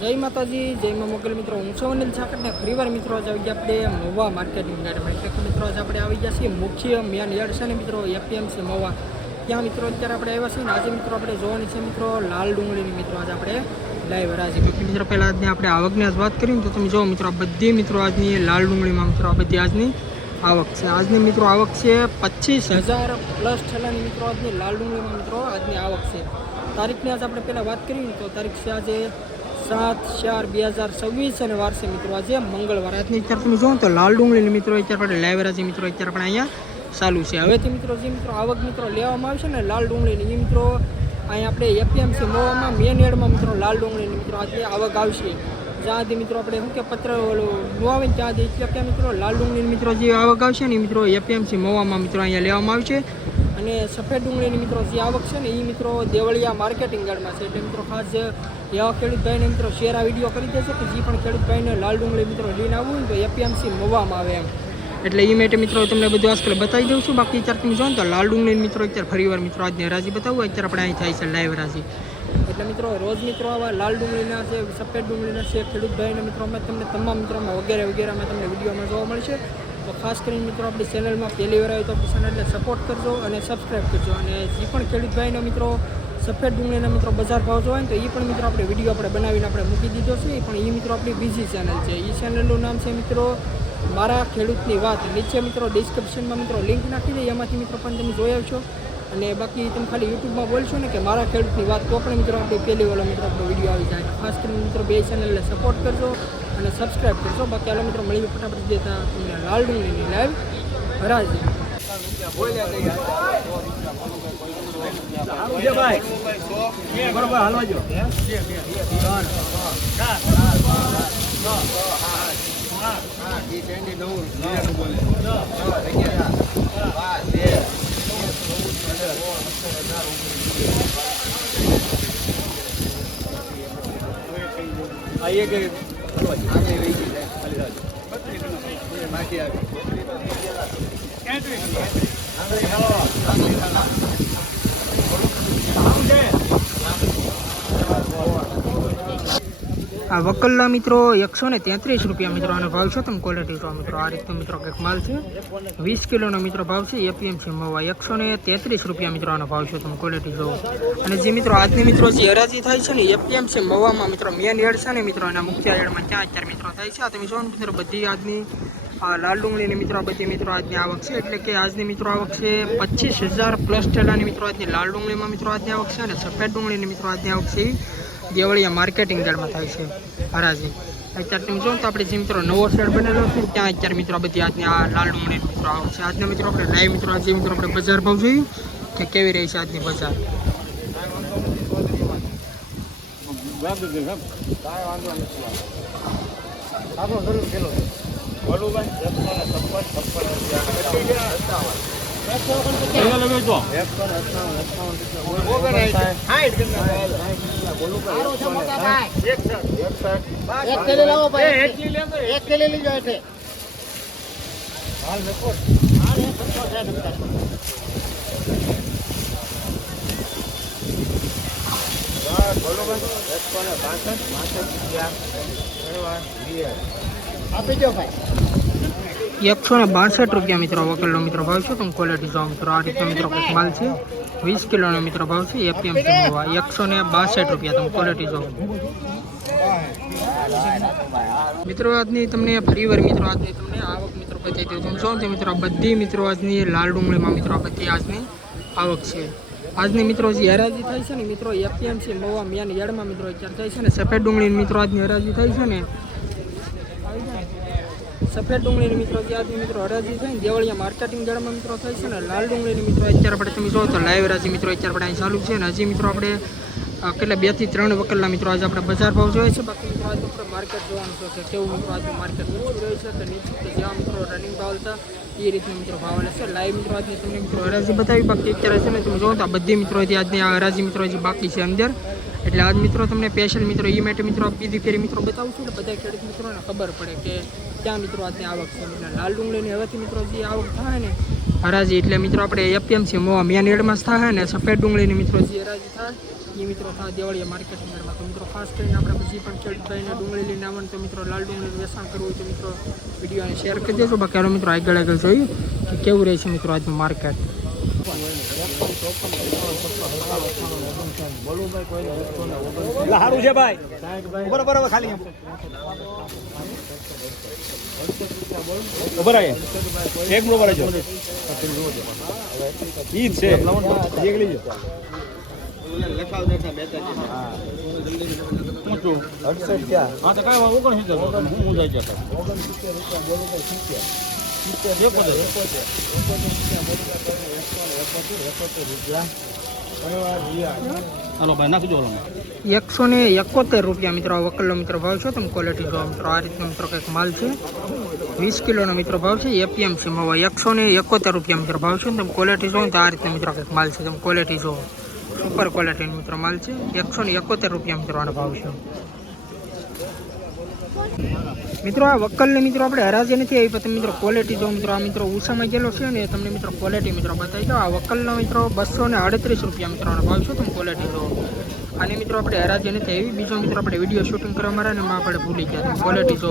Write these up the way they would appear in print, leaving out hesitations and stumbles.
જય માતાજી, જય માં મોગલ મિત્રો. હું છું અનિલ ઝાકરને ફરીવાર મિત્રો આજે આવી ગયા આપણે મહુવા માર્કેટિંગ યાર્ડમાં. એટલે મિત્રો આજે આપણે આવી ગયા છીએ મુખ્ય મેન યાર્ડ છે ને મિત્રો, એપીએમસી મહુવા. ત્યાં મિત્રો અત્યારે આપણે આવ્યા છીએ ને આજે મિત્રો આપણે જોવાની છે મિત્રો લાલ ડુંગળીની મિત્રો આજે આપણે લાઈવ હરાજી. મિત્રો પહેલાં આજની આપણે આવકની આજ વાત કરીએ તો તમે જો મિત્રો આ બધી મિત્રો આજની લાલ ડુંગળીમાં મિત્રો આ બધી આજની આવક છે. આજની મિત્રો આવક છે 25,000 પ્લસ ઠેલાની મિત્રો આજની લાલ ડુંગળીમાં મિત્રો આજની આવક છે. તારીખની આજે આપણે પહેલાં વાત કરીએ તો તારીખ છે આજે 7/4/2026 અને વાર છે મિત્રો આજે મંગળવાર. આજની અત્યારે તમે જોવો તો લાલ ડુંગળીની મિત્રો અત્યારે આપણે લાઈવ હરાજી મિત્રો અત્યારે પણ અહીંયા ચાલુ છે. હવેથી મિત્રો જે મિત્રો આવક મિત્રો લેવામાં આવશે ને લાલ ડુંગળીની એ મિત્રો અહીંયા આપણે એપીએમસી મહુવામાં મેન યાર્ડમાં મિત્રો લાલ ડુંગળીની મિત્રો આજે આવક આવશે. જ્યાંથી મિત્રો આપણે શું કે પત્ર ઓલું ન આવે ને ત્યાંથી એટલે કે મિત્રો લાલ ડુંગળીની મિત્રો જે આવક આવશે ને એ મિત્રો એપીએમસી મહુવામાં મિત્રો અહીંયા લેવામાં આવશે. અને સફેદ ડુંગળીની મિત્રો જે આવક છે ને એ મિત્રો દેવળિયા માર્કેટિંગ યાર્ડમાં છે. એટલે મિત્રો ખાસ એવા ખેડૂત ભાઈને મિત્રો શેર આ વિડીયો કરી દેશે કે જે પણ ખેડૂત ભાઈને લાલ ડુંગળી મિત્રો લઈને આવવું હોય તો એપીએમસી મહુવામાં આવે એમ. એટલે એ માટે મિત્રો તમને બધું આજકાલ બતાવી દઉં છું. બાકી અત્યારે તમે જો ને તો લાલ ડુંગળી મિત્રો અત્યારે ફરીવાર મિત્રો આજની હરાજી બતાવું અત્યારે આપણે અહીં થાય છે લાઈવ હરાજી. એટલે મિત્રો રોજ મિત્રો આવા લાલ ડુંગળીના છે, સફેદ ડુંગળીના છે ખેડૂત ભાઈને મિત્રો અમે તમને તમામ મિત્રોમાં વગેરે વગેરેમાં તમને વિડીયોમાં જોવા મળશે. તો ખાસ કરીને મિત્રો આપણી ચેનલમાં પહેલી વાર આવે તો આપણી ચેનલને સપોર્ટ કરજો અને સબસ્ક્રાઈબ કરજો. અને જે પણ ખેડૂત ભાઈનો મિત્રો સફેદ ડુંગળીના મિત્રો બજાર ભાવ જોવા ને તો એ પણ મિત્રો આપણે વિડીયો આપણે બનાવીને આપણે મૂકી દીધો છે. પણ એ મિત્રો આપણી બીજી ચેનલ છે. એ ચેનલનું નામ છે મિત્રો મારા ખેડૂતની વાત. નીચે મિત્રો ડિસ્ક્રિપ્શનમાં મિત્રો લિંક નાખી દઈએ, એમાંથી મિત્રો પણ તમે જોઈ આવશો. અને બાકી તમે ખાલી યુટ્યુબમાં બોલશો ને કે મારા ખેડૂતની વાત તો પણ મિત્રો આપણી પહેલી વાળો મિત્રો આપણો વિડીયો આવી જાય. ખાસ કરીને મિત્રો બે ચેનલને સપોર્ટ કરજો અને સબસ્ક્રાઈબ કરજો. બાકી હાલો મિત્રો મળી ફટાફટ દેતા તમને લાલ ડુંગળીની લાઈવ હરાજી. આઈએ કે આને રહી જાય ખાલી રાજ બાકી આવે આ વકલના મિત્રો 133 રૂપિયા મિત્રો આનો ભાવ છે. તમે ક્વોલિટી જો મિત્રો આ રીતનો મિત્રો કંઈક માલ છે. 20 કિલોનો મિત્રો ભાવ છે. એપીએમસી મહુવા 133 રૂપિયા મિત્રો આનો ભાવ છે. તમે ક્વોલિટી જો. અને જે મિત્રો આજની મિત્રો જે હરાજી થાય છે ને એપીએમસી મહુવામાં મિત્રો મેન યાર્ડ છે ને મિત્રો એના મુખ્ય યાર્ડમાં ત્યાં અત્યારે મિત્રો થાય છે. આ તમે જો મિત્રો બધી આજની લાલ ડુંગળીની મિત્રો બધી મિત્રો આજની આવક છે. એટલે કે આજની મિત્રો આવક છે 25,000 પ્લસ ઠેલાની મિત્રો આજની લાલ ડુંગળીમાં મિત્રો આજની આવક છે. અને સફેદ ડુંગળીની મિત્રો આજની આવક છે દેવળિયા માર્કેટિંગ યાર્ડમાં થાય છે હરાજી. અત્યારે તમે જો તો આપણે જે મિત્રો નવો શેડ બનેલો છે ત્યાં અત્યારે મિત્રો બધી આજની આ લાલ ડુંગળીની મિત્રો આવક છે. આજના મિત્રો આપણે લાઈવ મિત્રો આજે મિત્રો આપણે બજાર ભાવ જોઈએ કે કેવી રહી છે આજની બજાર. આપી દો ભાઈ 162 રૂપિયા મિત્રો વકલનો મિત્રો ભાવ છે. તમે ક્વોલિટી જો મિત્રો આ રીતનો મિત્રો કંઈક માલ છે. 20 કિલોનો મિત્રો ભાવ છે. એપીએમસી મહુવા 162 રૂપિયા. તમે ક્વોલિટી જો મિત્રો આજની તમને ફરીવાર મિત્રો આજની તમને આવક મિત્રો બતાવી દઉં. તમે જો મિત્રો બધી મિત્રો આજની લાલ ડુંગળીમાં મિત્રો બધી આજની આવક છે. આજની મિત્રો જે હરાજી થાય છે ને મિત્રો એપીએમસી મહુવા મેન યાર્ડમાં મિત્રો અત્યારે થાય છે. ને સફેદ ડુંગળીની મિત્રો આજની હરાજી થાય છે ને સફેદ ડુંગળીની મિત્રો જે આજની મિત્રો હરાજી થાય ને દેવળિયા માર્કેટિંગ યાર્ડમાં મિત્રો થાય છે. ને લાલ ડુંગળીની મિત્રો અત્યારે આપણે તમે જો તો લાઈવ હરાજી મિત્રો અત્યારે આપણે અહીં ચાલુ છે. ને હજી મિત્રો આપણે કેટલા 2 થી 3 વકલના મિત્રો આજે આપણે બજાર ભાવ જોઈએ છે. બાકી મિત્રો આજે આપણે માર્કેટ જોવાનું છે કે કેવું મિત્રો આજનું માર્કેટ ઊંચું રહ્યું છે કે નીચું, કે જ્યાં મિત્રો રનિંગ ભાવ હતા એ રીતના મિત્રો ભાવ છે. લાઈવ મિત્રો આજની તમને મિત્રો હરાજી બતાવી. બાકી અત્યારે છે ને તમે જોવો તો આ બધી મિત્રો આજની આ હરાજી મિત્રો હજી બાકી છે અંદર. એટલે આજ મિત્રો તમને સ્પેશિયલ મિત્રો એ માટે મિત્રો બીજી ફેરી મિત્રો બતાવું છું. એટલે બધા ખેડૂત મિત્રોને ખબર પડે કે ક્યાં મિત્રો આજની આવક છે. એટલે લાલ ડુંગળીની હવેથી મિત્રો જે આવક થાય ને હરાજી એટલે મિત્રો આપણે એપીએમસી મેન યાર્ડમાં થાય ને સફેદ ડુંગળીની મિત્રો જે હરાજી થાય એ મિત્રો થાય દેવળિયા માર્કેટિંગ યાર્ડમાં. તો મિત્રો ખાસ કરીને આપણે પછી પણ ખેડૂતભાઈને ડુંગળી લઈને આવવાનું તો મિત્રો લાલ ડુંગળીનું વેચાણ કરવું હોય તો મિત્રો વિડીયોને શેર કરી દેજો. બાકી હાલો મિત્રો આગળ જોઈએ કે કેવું રહે છે મિત્રો આજનું માર્કેટ. સારું છે ભાઈ બરોબર ખાલી બરાબર એક બરોબર જો ઈ છે એકલી જો લખાવ દેખા બેતા છે હા ઊંચું 68 ક્યાં હા તો કાઈ 69 હું જાય છે 69 રૂપિયા બોલો તો શીખ્યા હાલો ભાઈ નાખજો 171 રૂપિયા મિત્રો વકલનો મિત્રો ભાવ છે. તમે ક્વોલિટી જો મિત્રો આ રીતનો મિત્રો કંઈક માલ છે. 20 કિલોનો મિત્રો ભાવ છે. એપીએમસી માં 171 રૂપિયા મિત્રો ભાવ છે. તમે ક્વોલિટી જો તો આ રીતનો મિત્રો કંઈક માલ છે. તમે ક્વોલિટી જો સુપર ક્વોલિટીનો મિત્રો માલ છે. 171 રૂપિયા મિત્રો આનો ભાવ છે. મિત્રો આ વકલને મિત્રો આપણે હરાજી નથી આવી પણ મિત્રો ક્વોલિટી જો મિત્રો આ મિત્રો ઉષામાં ગયેલો છે ને તમને મિત્રો ક્વોલિટી મિત્રો બતાવી દો. આ વકલનો મિત્રો 238 રૂપિયા મિત્રો આનો ભાવ છે. તમે ક્વોલિટી જો અને મિત્રો આપણે હરાજી નથી આવી. બીજો મિત્રો આપણે વિડીયો શૂટિંગ કરવા મારા ને એમાં આપણે ભૂલી ગયા. તમે ક્વોલિટી જો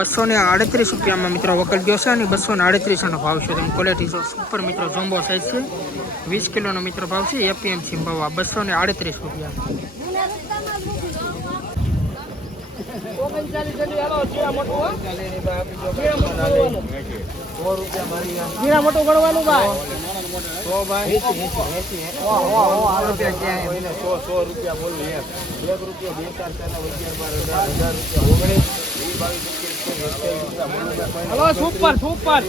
238 રૂપિયામાં મિત્રો વકલ ગયો છે અને 238 નો ભાવ છે. તમે ક્વોલિટી જો સુપર મિત્રો જોમ્બો સાઇઝ છે. 20 કિલોનો મિત્રો ભાવ છે. એપીએમસી ભાવ 238 રૂપિયા. મોટું ગણવાનું ભાઈ 100 રૂપિયા બોલું 1 રૂપિયા 2 સુપર સુપર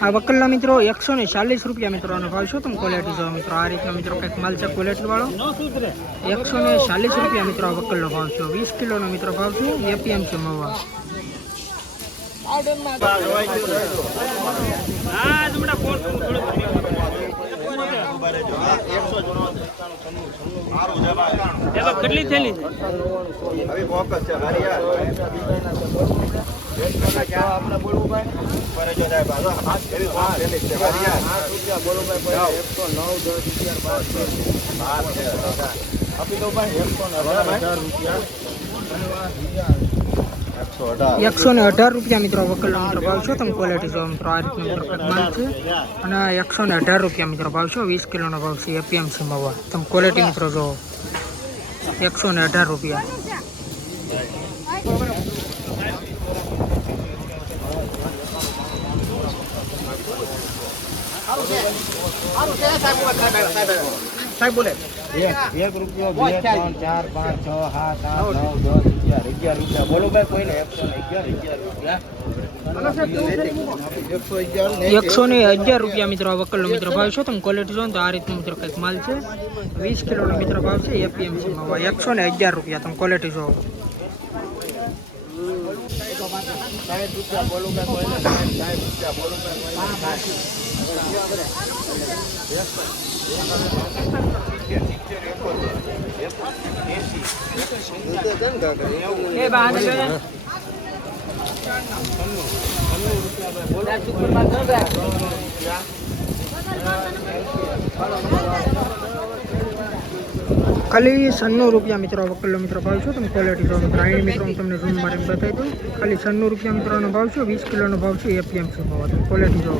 આ વકલના મિત્રો 140 રૂપિયા મિત્રો આનો ભાવ છે. તમે ક્વોલિટી જો મિત્રો આ રીતનો મિત્રો કંઈક માલ છે ક્વોલિટી વાળો 140 રૂપિયા મિત્રો આ વકલનો ભાવ છે. 20 કિલોનો મિત્રો ભાવ છે. એપીએમસી મવા કેટલી થયેલી ₹118 રૂપિયા મિત્રો વકલનો મિત્રો ભાવ છે. તમે ક્વોલિટી જો મિત્રો આ રીતનો મિત્રો માલ છે અને 118 રૂપિયા મિત્રો ભાવ છે. 20 કિલોનો ભાવ છે. એપીએમસી માં તમે ક્વોલિટી મિત્રો જો 118 રૂપિયા. સાહેબ બોલે 1 રૂપિયો 2 3 4 5 6 7 8 9 10 11 રૂપિયા બોલો ભાઈ કોઈને 111 રૂપિયા મિત્રો આ વકલનો મિત્રો ભાવ છે. તમે ક્વોલિટી જો તો આ રીતનો મિત્રો કંઈક માલ છે. 20 કિલોનો મિત્રો ભાવ છે. એપીએમસી માં 111 રૂપિયા. તમે ક્વોલિટી જો 60 રૂપિયા બોલો ભાઈ કોઈને 60 રૂપિયા બોલો ભાઈ ખાલી 96 રૂપિયા મિત્રો વકલનો મિત્રો ભાવ છે. તમે ક્વોલિટી જો મિત્રો અહીં મિત્રો હું તમને ઝૂમ મારીને બતાવી દઉં. ખાલી 96 રૂપિયા મિત્રોનો ભાવ છે. 20 કિલોનો ભાવ છે. એપીએમસી ભાવ. તમે ક્વોલિટી જો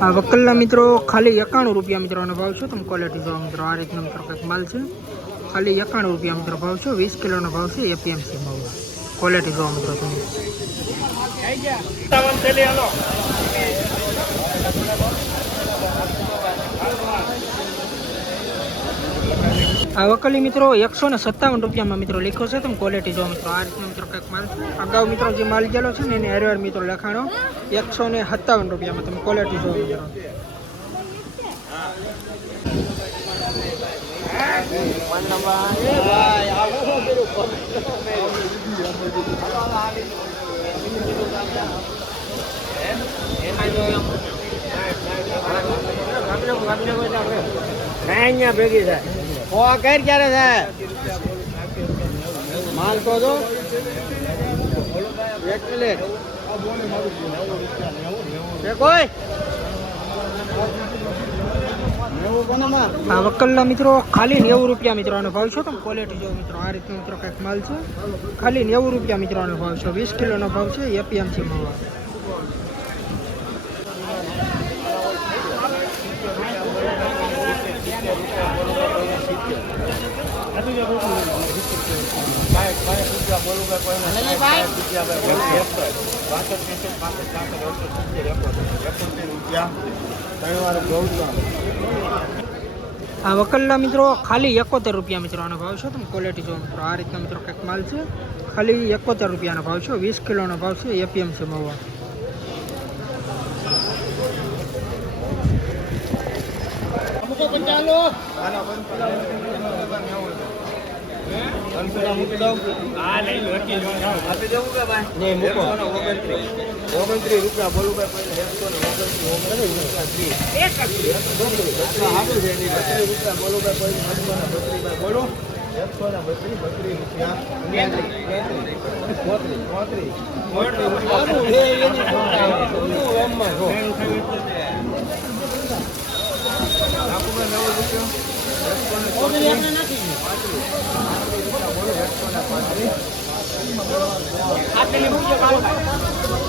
આ વકલના મિત્રો ખાલી 91 રૂપિયા મિત્રોનો ભાવ છે. તમે ક્વોલિટી જો મિત્રો આ રીતનો મિત્રો કંઈક માલ છે. ખાલી 91 રૂપિયા મિત્રો ભાવ છે. 20 કિલોનો ભાવ છે. એપીએમસી ભાવ. ક્વોલિટી જો મિત્રો તમે આ વકલી મિત્રો 157 રૂપિયામાં મિત્રો લખ્યો છે. તમે ક્વોલિટી જો મિત્રો આ રીતનો મિત્રો કંઈક માલ છે. અગાઉ મિત્રો જે માલ ગયેલો છે ને એની હરવાર મિત્રો લખાણો 157 રૂપિયામાં. તમે ક્વોલિટી જો મિત્રો. ભેગી થાય ક્યારે થાય માલ તો જો 1 મિનિટ કોઈ આ વકલના મિત્રો ખાલી 90 રૂપિયા મિત્રો આનો ભાવ છે. તમે ક્વોલિટી જો મિત્રો આ રીતનો મિત્રો કંઈક માલ છે. ખાલી 90 રૂપિયા મિત્રો આનો ભાવ છે. 20 કિલોનો ભાવ છે. એપીએમસી માં આ વકલના મિત્રો ખાલી 71 રૂપિયા મિત્રો આનો ભાવ છે. તમે ક્વોલિટી જો મિત્રો આ રીતના મિત્રો કંઈક માલ છે. ખાલી 71 રૂપિયાનો ભાવ છે. 20 કિલોનો ભાવ છે. એપીએમસી મવા.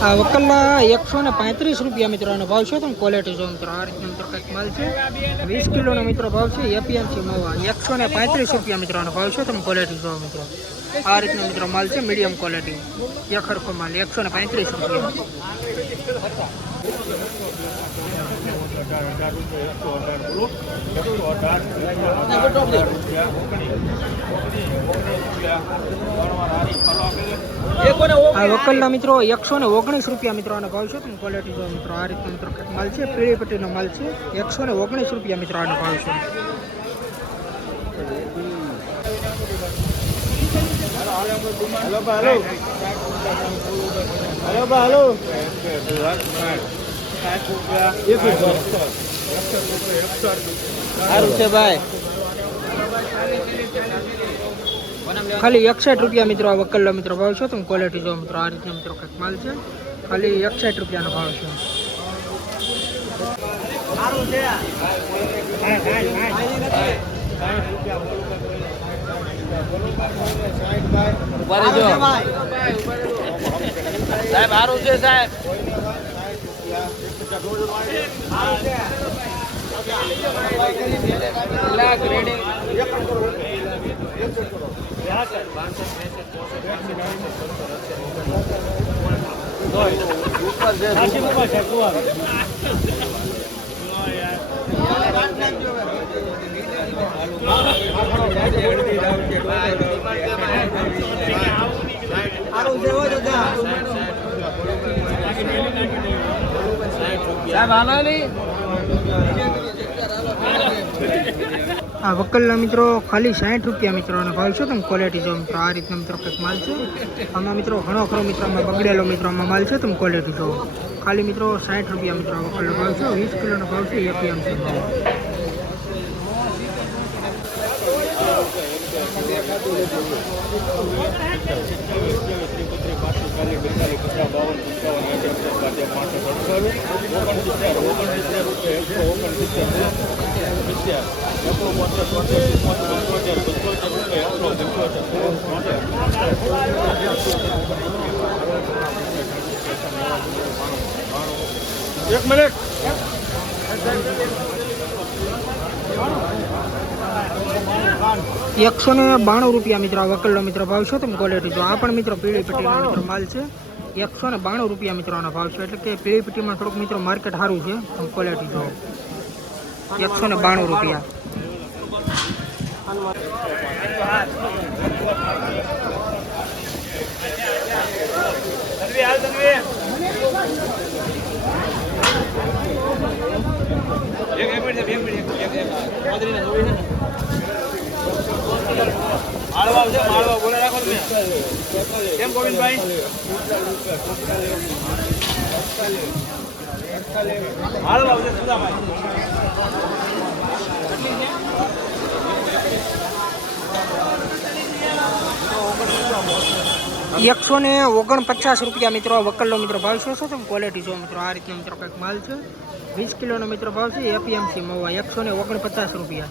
આ વકલના 135 રૂપિયા મિત્રોનો ભાવ છે. તમે ક્વોલિટી જો મિત્રો આ રીતનો મિત્રો કંઈક માલ છે. 20 કિલોનો મિત્રો ભાવ છે. એપીએમસી મવા 135 રૂપિયા મિત્રોનો ભાવ છે. તમે ક્વોલિટી જો મિત્રો આ રીતનો મિત્રો માલ છે. મીડિયમ ક્વોલિટી એકરખો માલ 135 રૂપિયા. આ વકલના મિત્રો 119 રૂપિયા મિત્રો આનો ભાવ છે. તમે ક્વોલિટી જો મિત્રો આ રીતનો મિત્રો કંઈક માલ છે. પીળી પટ્ટીનો માલ છે. 119 રૂપિયા મિત્રો આનો ભાવ છે. સારું છે ભાઈ. ખાલી 61 રૂપિયા મિત્રો આ વકલનો મિત્રો ભાવ છે. તમે ક્વોલિટી જો મિત્રો આ રીતનો મિત્રો કંઈક માલ છે. ખાલી 61 રૂપિયાનો ભાવ છે. સાહેબ સારું છે સાહેબ. આ વકલના મિત્રો ખાલી 60 રૂપિયા મિત્રોનો ભાવ છે. તમે ક્વોલિટી જો મિત્રો આ રીતનો મિત્રો કંઈક માલ છે. આમાં મિત્રો ઘણો ખરો મિત્રોમાં બગડેલો મિત્રોમાં માલ છે. તમે ક્વોલિટી જો ખાલી મિત્રો 60 રૂપિયા મિત્રો વકલનો ભાવ છે. 20 કિલોનો ભાવ છે. એપીએમસી ભાવ. એક મિનિટ. 192 રૂપિયા મિત્રો વકલનો મિત્રો ભાવ છે. તમે ક્વોલિટી જો આ પણ મિત્રો પીળી પટ્ટીનો મિત્રો માલ છે. 192 રૂપિયા મિત્રોનો ભાવ છે. એટલે કે પીળી પટ્ટીમાં થોડુંક મિત્રો માર્કેટ સારું છે. તમે ક્વોલિટી જો 192 રૂપિયા. કેમ ગોવિંદભાઈ હાલવા આવશે સુધાભાઈ 149 રૂપિયા મિત્રો વકલનો મિત્રો ભાવ છે તમે ક્વોલિટી જો મિત્રો આ રીતે મિત્રો કંઈક માલ છે 20 કિલોનો મિત્રો ભાવ છે એપીએમસી મવા 149 રૂપિયા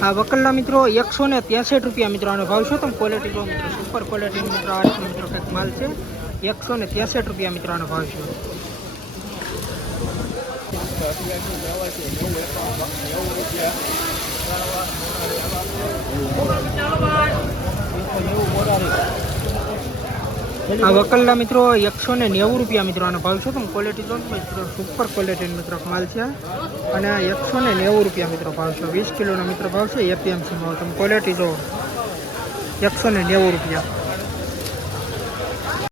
આ વકલના મિત્રો 163 રૂપિયા મિત્રો આનો ભાવ છે તમે ક્વોલિટી જો મિત્રો સુપર ક્વોલિટી મિત્રો આ રીતે મિત્રો કંઈક માલ છે 163 રૂપિયા મિત્રો આનો ભાવ છે આ વકલના મિત્રો 190 રૂપિયા મિત્રો આનો ભાવ છે તમે ક્વોલિટી જો મિત્રો સુપર ક્વોલિટી મિત્રો માલ છે અને 190 રૂપિયા મિત્રો ભાવ છે 20 કિલોનો મિત્રો ભાવ છે એપીએમસીમાં તમે ક્વોલિટી જો 190 રૂપિયા